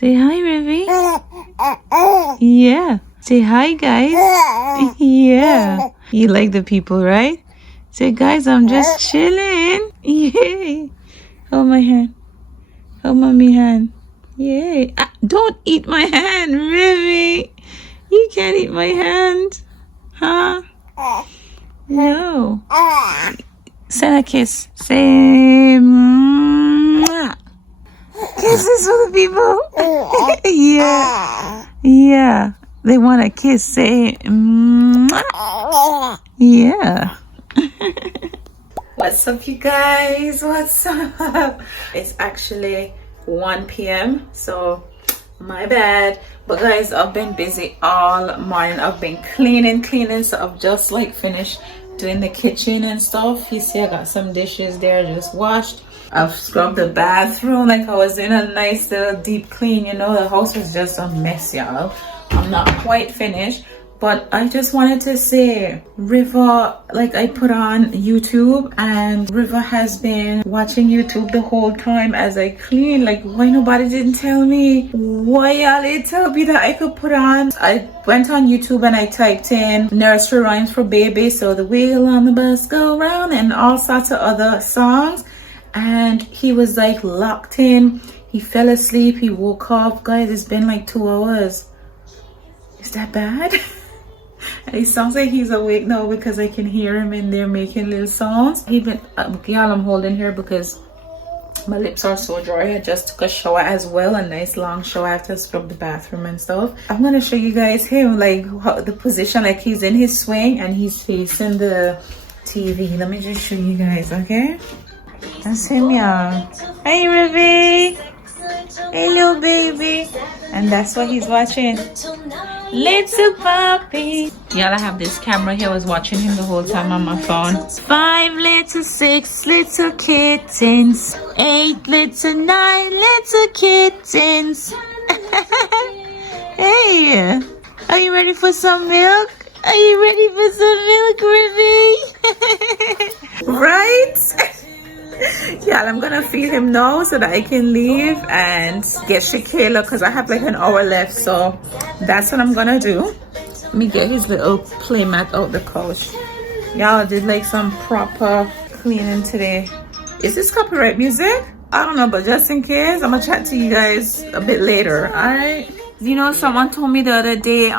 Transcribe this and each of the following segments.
Say hi, Rivi. Yeah. Say hi, guys. Yeah. You like the people, right? Say, guys, I'm just chilling. Yay. Hold my hand. Hold mommy hand. Yay. Ah, don't eat my hand, Rivi. You can't eat my hand. Huh? No. Send a kiss. Say, mwah. Kisses for the people. Yeah. Yeah. They want a kiss. Say, mwah. Yeah. What's up, you guys? What's up? It's actually 1 p.m. So my bad, but guys, I've been busy all morning. I've been cleaning, so I've just like finished doing the kitchen and stuff. You see I got some dishes there just washed. I've scrubbed the bathroom like I was in a nice little deep clean. You know, the house is just a mess, y'all. I'm not quite finished, but I just wanted to say, River, like I put on YouTube and River has been watching YouTube the whole time as I clean. Like, why nobody didn't tell me? Why y'all didn't tell me that I could put on? I went on YouTube and I typed in nursery rhymes for babies, so the wheel on the bus go round and all sorts of other songs. And he was like locked in. He fell asleep, he woke up. Guys, it's been like 2 hours. Is that bad? And it sounds like he's awake now because I can hear him in there making little sounds. Even y'all, I'm holding here because my lips are so dry. I just took a shower as well, a nice long shower after I scrub the bathroom and stuff. I'm gonna show you guys him, like how, the position, like he's in his swing and he's facing the TV. Let me just show you guys, okay? That's him, y'all. Hey, Rivi. Hey, little baby. And that's what he's watching. Little puppy. Y'all, I have this camera here. I was watching him the whole time on my phone. 5 little 6 little kittens. 8 little 9 little kittens. Hey, are you ready for some milk? Are you ready for some milk, Rivi? Right? Yeah, I'm gonna feed him now so that I can leave and get ShéKayla because I have like an hour left. So that's what I'm gonna do. Let me get his little playmat out the couch. Y'all did like some proper cleaning today. Is this copyright music? I don't know, but just in case, I'm gonna chat to you guys a bit later. Alright. You know, someone told me the other day,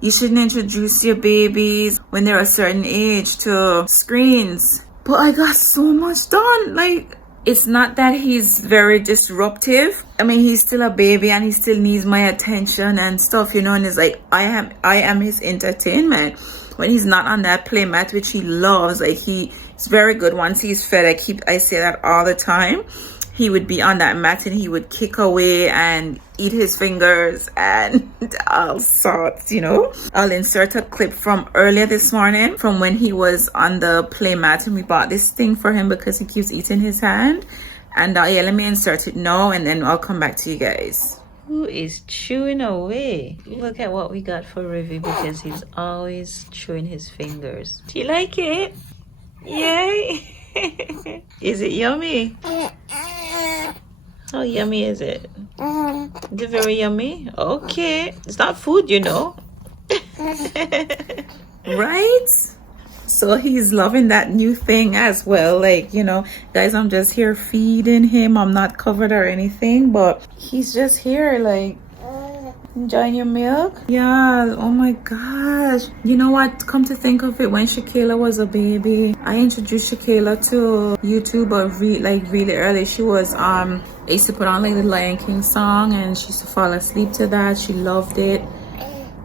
you shouldn't introduce your babies when they're a certain age to screens. But I got so much done. Like, it's not that he's very disruptive. I mean, he's still a baby and he still needs my attention and stuff, you know. And it's like, I am his entertainment. When he's not on that playmat, which he loves, like he's very good once he's fed. I say that all the time. He would be on that mat and he would kick away and eat his fingers and all sorts, you know. I'll insert a clip from earlier this morning from when he was on the play mat and we bought this thing for him because he keeps eating his hand. And yeah, let me insert it now and then I'll come back to you guys. Who is chewing away? Look at what we got for Rivi because he's always chewing his fingers. Do you like it? Yay! Is it yummy? How yummy is it? Is it very yummy? Okay. It's not food, you know. Right? So he's loving that new thing as well. Like, you know, guys, I'm just here feeding him. I'm not covered or anything, but he's just here like enjoying your milk. Yeah. Oh my gosh. You know what? Come to think of it, when ShéKayla was a baby, I introduced ShéKayla to YouTube, but really early. She was I used to put on like the Lion King song and she used to fall asleep to that. She loved it.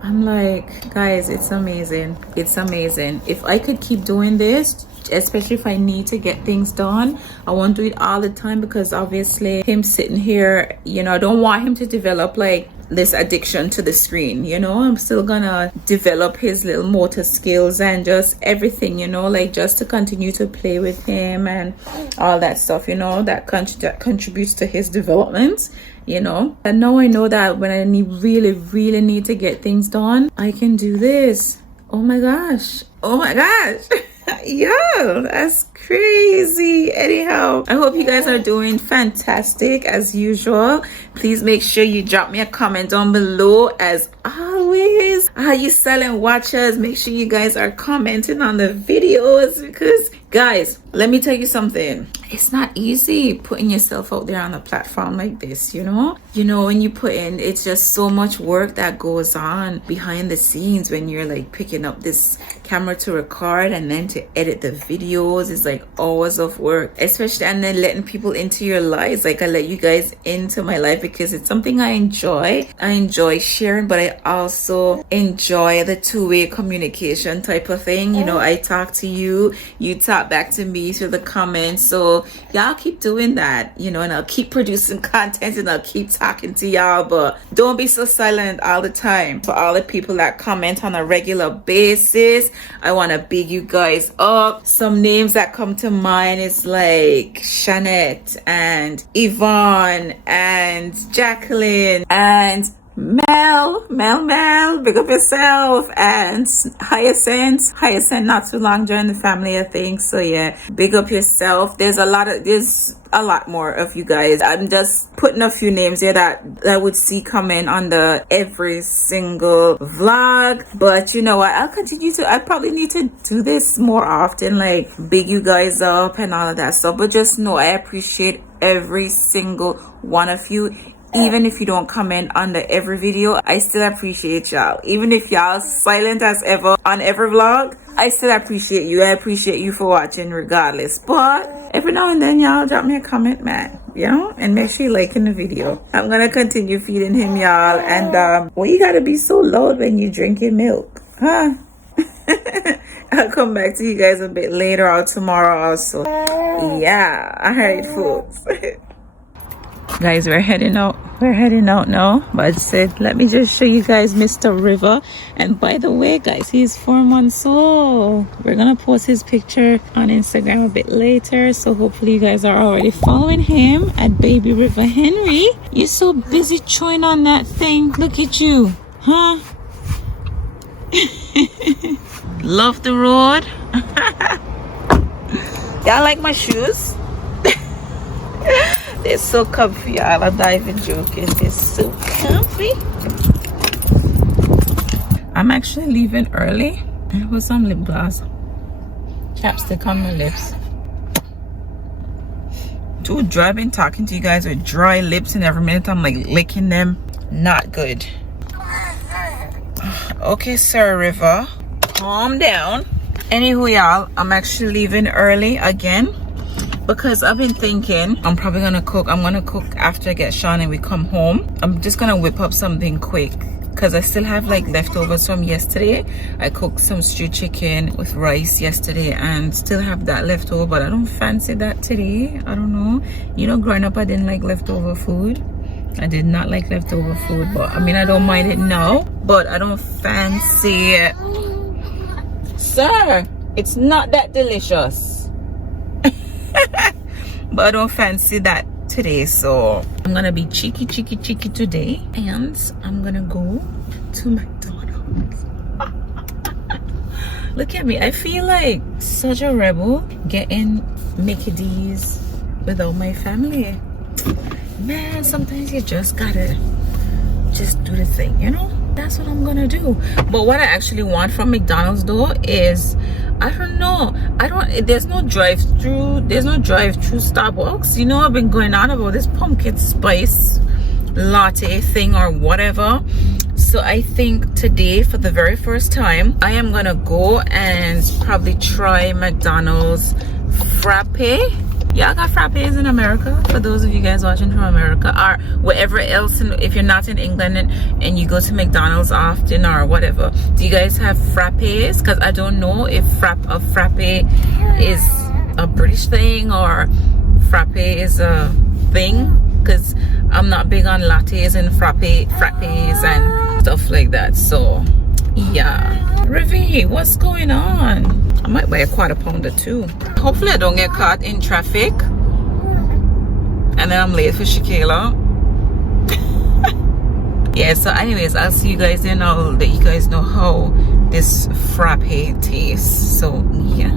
I'm like, guys, it's amazing. It's amazing. If I could keep doing this, especially if I need to get things done, I won't do it all the time because obviously him sitting here, you know, I don't want him to develop like this addiction to the screen, you know. I'm still gonna develop his little motor skills and just everything, you know, like just to continue to play with him and all that stuff, you know, that contributes to his development, you know. And now I know that when I really need to get things done, I can do this. Oh my gosh. Yo, that's crazy. Anyhow, I hope you guys are doing fantastic as usual. Please make sure you drop me a comment down below as always. Are you selling watches? Make sure you guys are commenting on the videos, because guys, let me tell you something. It's not easy putting yourself out there on a platform like this, you know? When you put in, it's just so much work that goes on behind the scenes when you're like picking up this camera to record and then to edit the videos. It's like hours of work, especially, and then letting people into your lives. Like I let you guys into my life because it's something I enjoy. I enjoy sharing, but I also enjoy the two-way communication type of thing. I talk to you, you talk back to me through the comments. So y'all keep doing that, and I'll keep producing content and I'll keep talking to y'all, but don't be so silent all the time. For all the people that comment on a regular basis, I want to big you guys up. Some names that come to mind is like Shanette and Yvonne and Jacqueline and Mel, big up yourself, and Hyacinth not too long joined the family, I think. So yeah, big up yourself. There's a lot more of you guys. I'm just putting a few names here that I would see coming on the every single vlog. But you know what, I probably need to do this more often, like big you guys up and all of that stuff. But just know I appreciate every single one of you. Even if you don't comment on every video, I still appreciate y'all. Even if y'all silent as ever on every vlog, I still appreciate you. I appreciate you for watching regardless. But every now and then, y'all drop me a comment, man. And make sure you liking the video. I'm gonna continue feeding him, y'all. And well, you gotta be so loud when you drinking milk, huh? I'll come back to you guys a bit later or tomorrow also. Yeah, all right, folks. Guys, we're heading out now, but I said let me just show you guys Mr. River. And by the way, guys, he's 4 months old. We're gonna post his picture on Instagram a bit later, so hopefully you guys are already following him at Baby River Henry. You're so busy chewing on that thing. Look at you, huh? Love the road. Y'all like my shoes? They're so comfy, y'all. I'm not even joking. They're so comfy. I'm actually leaving early. I put some lip gloss, chapstick on my lips. Too dry. Been talking to you guys with dry lips, and every minute I'm like licking them. Not good. Okay, Sir River, calm down. Anywho, y'all, I'm actually leaving early again, because I've been thinking I'm probably gonna cook. I'm gonna cook after I get Sean and we come home. I'm just gonna whip up something quick because I still have like leftovers from yesterday. I cooked some stewed chicken with rice yesterday and still have that left over, but I don't fancy that today. I don't know. Growing up I didn't like leftover food. I did not like leftover food, but I mean I don't mind it now, but I don't fancy it. Sir, it's not that delicious. But I don't fancy that today, so I'm gonna be cheeky today, and I'm gonna go to McDonald's. Look at me, I feel like such a rebel getting Mickey D's without my family. Man, sometimes you just gotta just do the thing, that's what I'm gonna do. But what I actually want from McDonald's though is, I don't know, there's no drive-through Starbucks. I've been going on about this pumpkin spice latte thing or whatever. So I think today, for the very first time, I am gonna go and probably try McDonald's frappe. Y'all got frappes in America? For those of you guys watching from America or wherever else, if you're not in England and you go to McDonald's often or whatever, do you guys have frappes? Because I don't know if a frappe is a British thing or frappe is a thing, because I'm not big on lattes and frappes and stuff like that. So yeah, Ravi, what's going on? I might buy a quarter pounder too. Hopefully I don't get caught in traffic and then I'm late for ShéKayla. Yeah, so anyways, I'll see you guys then. I'll let you guys know how this frappe taste. So yeah,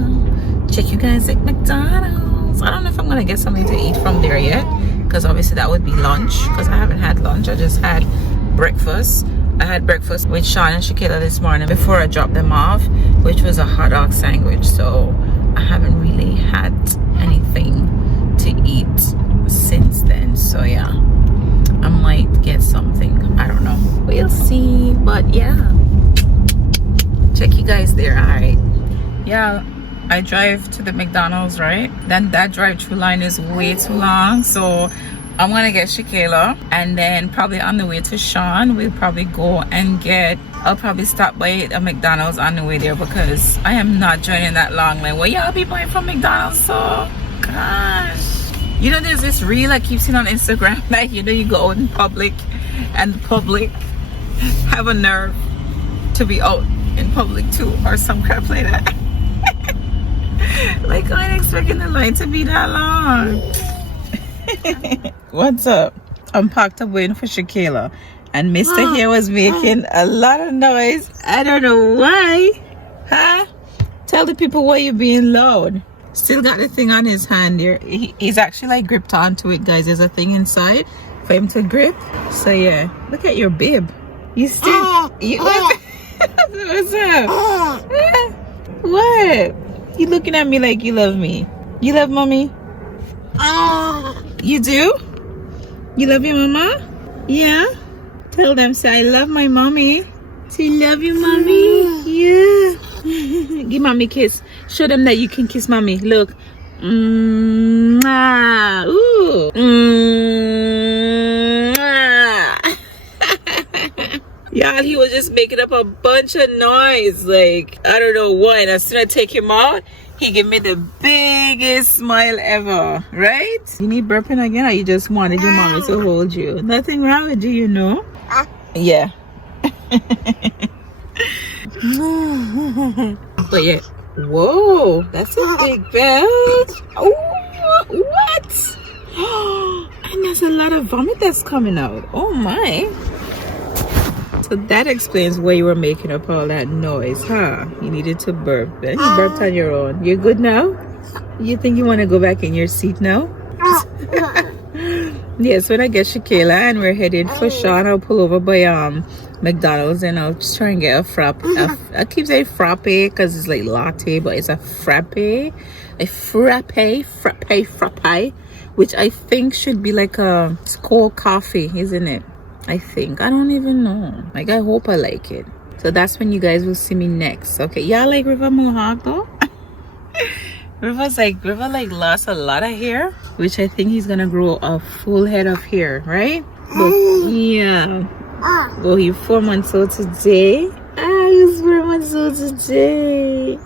check you guys at McDonald's. I don't know if I'm gonna get something to eat from there yet, because obviously that would be lunch, because I haven't had lunch. I just had breakfast. I had breakfast with Sean and ShéKayla this morning before I dropped them off, which was a hot dog sandwich. So I haven't really had anything to eat since then. So yeah, I might get something. I don't know, we'll see. But yeah, check you guys there. All right, yeah, I drive to the McDonald's, right? Then that drive-through line is way too long, so I'm gonna get ShéKayla, and then probably on the way to Sean, we'll probably go and I'll probably stop by a McDonald's on the way there, because I am not joining that long line. Well, y'all be buying from McDonald's, so gosh. You know, there's this reel I keep seeing on Instagram, like, you know, you go out in public and the public have a nerve to be out in public too, or some crap like that. Like, I ain't expecting the line to be that long. What's up? I'm packed up waiting for ShéKayla, and Mr. here was making a lot of noise. I don't know why. Huh? Tell the people why you're being loud. Still got the thing on his hand there. He's actually like gripped onto it, guys. There's a thing inside for him to grip. So yeah, look at your bib. You still what's up? What? You looking at me like you love me? You love mommy? You do? You love your mama? Yeah? Tell them, say I love my mommy. Say love you, mommy. Yeah. Give mommy a kiss. Show them that you can kiss mommy. Look. Mwah. Ooh. Mwah. Y'all, he was just making up a bunch of noise. Like, I don't know why. And as soon as I take him out, he gave me the biggest smile ever, right? You need burping again, or you just wanted your mommy to hold you? Nothing wrong with you, you know? Yeah. But yeah. Whoa, that's a big belt. Oh, what? And there's a lot of vomit that's coming out. Oh my. So that explains why you were making up all that noise, huh? You needed to burp. Then you burped on your own. You're good now? You think you want to go back in your seat now? Yes, when I get ShéKayla and we're headed for Sean, I'll pull over by McDonald's, and I'll just try and get a frappe. I keep saying frappe because it's like latte, but it's a frappe. A frappe, which I think should be like a cold coffee, isn't it? I think. I don't even know. Like, I hope I like it. So that's when you guys will see me next. Okay, y'all like River Mohawk though? River lost a lot of hair, which I think he's gonna grow a full head of hair, right? But yeah. Well, he's 4 months old today. He's 4 months old today.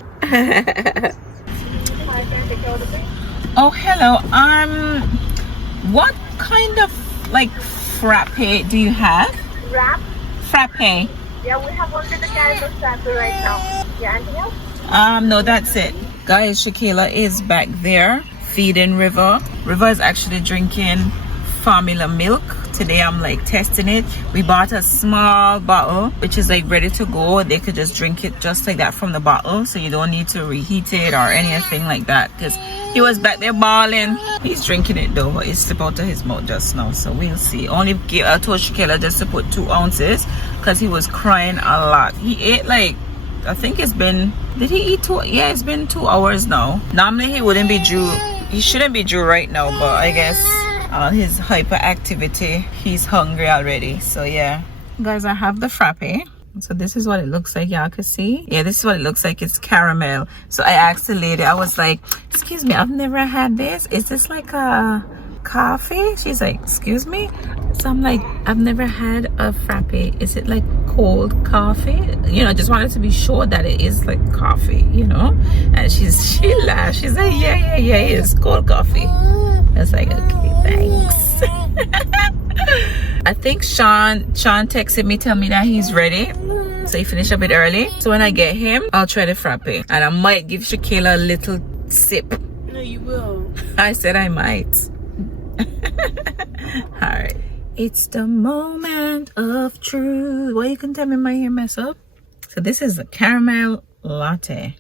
Oh, hello. What kind of like frappe do you have? Frappe. Yeah, we have only the caramel frappe right now. Yeah, anything else? No, that's it. Guys, ShéKayla is back there feeding River. River is actually drinking formula milk. Today I'm like testing it. We bought a small bottle, which is like ready to go. They could just drink it just like that from the bottle, so you don't need to reheat it or anything like that, because he was back there bawling. He's drinking it though, but it slipped out of his mouth just now, so we'll see. I told ShéKayla just to put 2 ounces because he was crying a lot. He ate like, I think it's been, did he eat 2? Yeah, it's been 2 hours now. Normally he wouldn't be due, he shouldn't be due right now, but I guess his hyperactivity, he's hungry already. So yeah, guys, I have the frappe. So this is what it looks like. Y'all can see. Yeah, this is what it looks like. It's caramel. So I asked the lady, I was like, excuse me, I've never had this. Is this like a coffee? She's like, excuse me? So I'm like, I've never had a frappe. Is it like cold coffee? You know, just wanted to be sure that it is like coffee, you know? And she laughed. She's like, yeah, it's cold coffee. I was like, okay, thanks. I think Sean texted me, tell me that he's ready. So he finished a bit early. So when I get him, I'll try the frappe. And I might give ShéKayla a little sip. No, you will. I said I might. Alright. It's the moment of truth. Why you can tell me my hair mess up? So this is a caramel latte.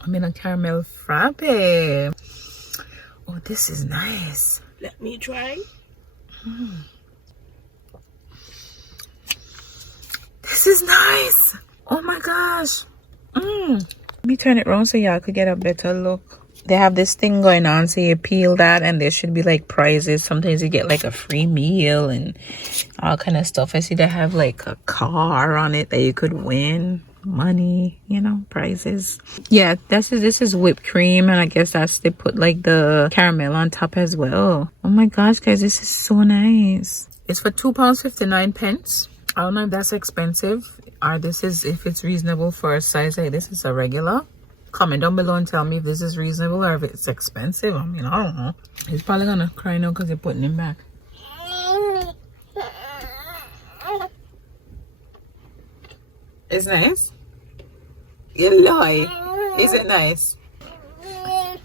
I mean a caramel frappe. Oh, this is nice. Let me try. This is nice. Oh my gosh. Let me turn it around so y'all could get a better look. They have this thing going on, so you peel that and there should be like prizes. Sometimes you get like a free meal and all kind of stuff. I see they have like a car on it that you could win. Money, you know, prizes. Yeah, this is whipped cream, and I guess that's, they put like the caramel on top as well. Oh my gosh, guys, this is so nice. It's for £2.59. I don't know if that's expensive or this is, if it's reasonable for a size like this. Is a regular. Comment down below and tell me if this is reasonable or if it's expensive. I mean, I don't know. He's probably gonna cry now because they're putting him back. It's nice. You lie. Is it nice?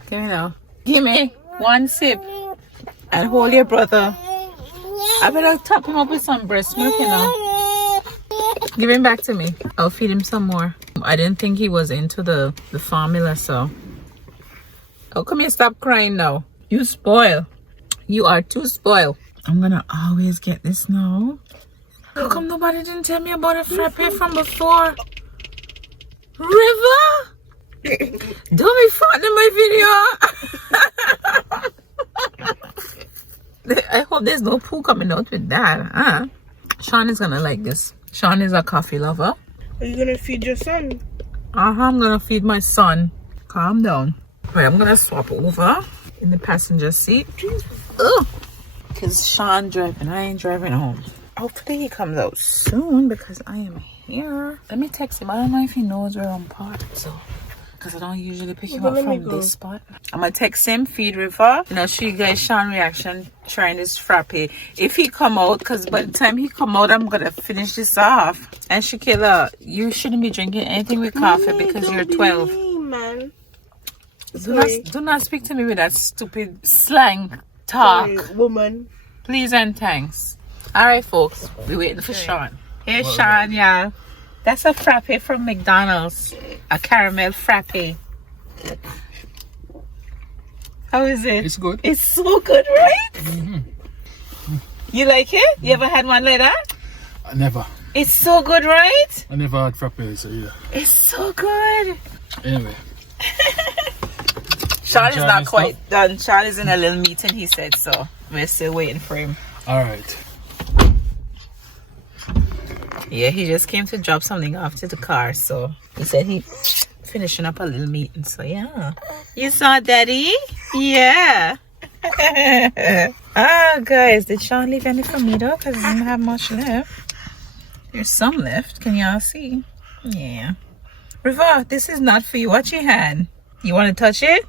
Give me now. Give me one sip and hold your brother. I better top him up with some breast milk, you know. Give him back to me. I'll feed him some more. I didn't think he was into the formula, so. How come you stop crying now? You spoil. You are too spoiled. I'm gonna always get this now. How come nobody didn't tell me about a frappe from before? River? Don't be fun in my video. I hope there's no poo coming out with that, huh? Sean is gonna like this. Sean is a coffee lover. Are you gonna feed your son? I'm gonna feed my son. Calm down. Right, I'm gonna swap over in the passenger seat. Ugh. Because Sean driving, I ain't driving home. Hopefully he comes out soon because I am here. Let me text him. I don't know if he knows where I'm parked, so because I don't usually pick him up from this spot. I'm gonna text him, feed River, and I'll show you guys Sean's reaction trying this frappe. If he come out, because by the time he come out, I'm gonna finish this off. And ShéKayla, you shouldn't be drinking anything with coffee because you're 12. Man. Do not speak to me with that stupid slang talk. Sorry, woman. Please and thanks. Alright folks, we're waiting for Sean. Here's Sean, y'all. That's a frappe from McDonald's. A caramel frappe. How is it? It's good. It's so good, right? You like it? You ever had one like that? I never. It's so good, right? I never had frappes either. It's so good. Anyway. Sean is not quite done. Sean is in a little meeting, he said, so we're still waiting for him. Alright. Yeah, he just came to drop something off to the car, so he said he finishing up a little meeting, so yeah. You saw Daddy? Yeah. Ah, guys, did Sean leave any for me though? Because he didn't have much left. There's some left. Can y'all see? Yeah. River, this is not for you. Watch your hand. You want to touch it?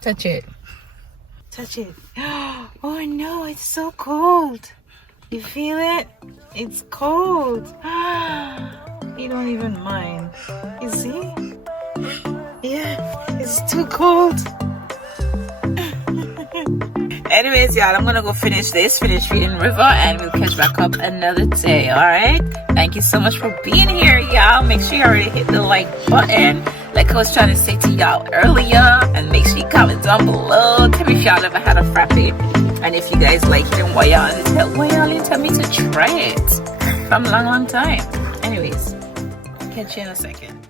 Touch it. Touch it. Oh no, it's so cold. You feel it? It's cold. You don't even mind. You see? Yeah, it's too cold. Anyways, y'all, I'm gonna go finish reading River, and we'll catch back up another day. All right, thank you so much for being here, y'all. Make sure you already hit the like button like I was trying to say to y'all earlier, and make sure you comment down below. Tell me if y'all ever had a frappe, and if you guys like it, and why y'all didn't tell me to try it from a long time. Anyways, catch you in a second.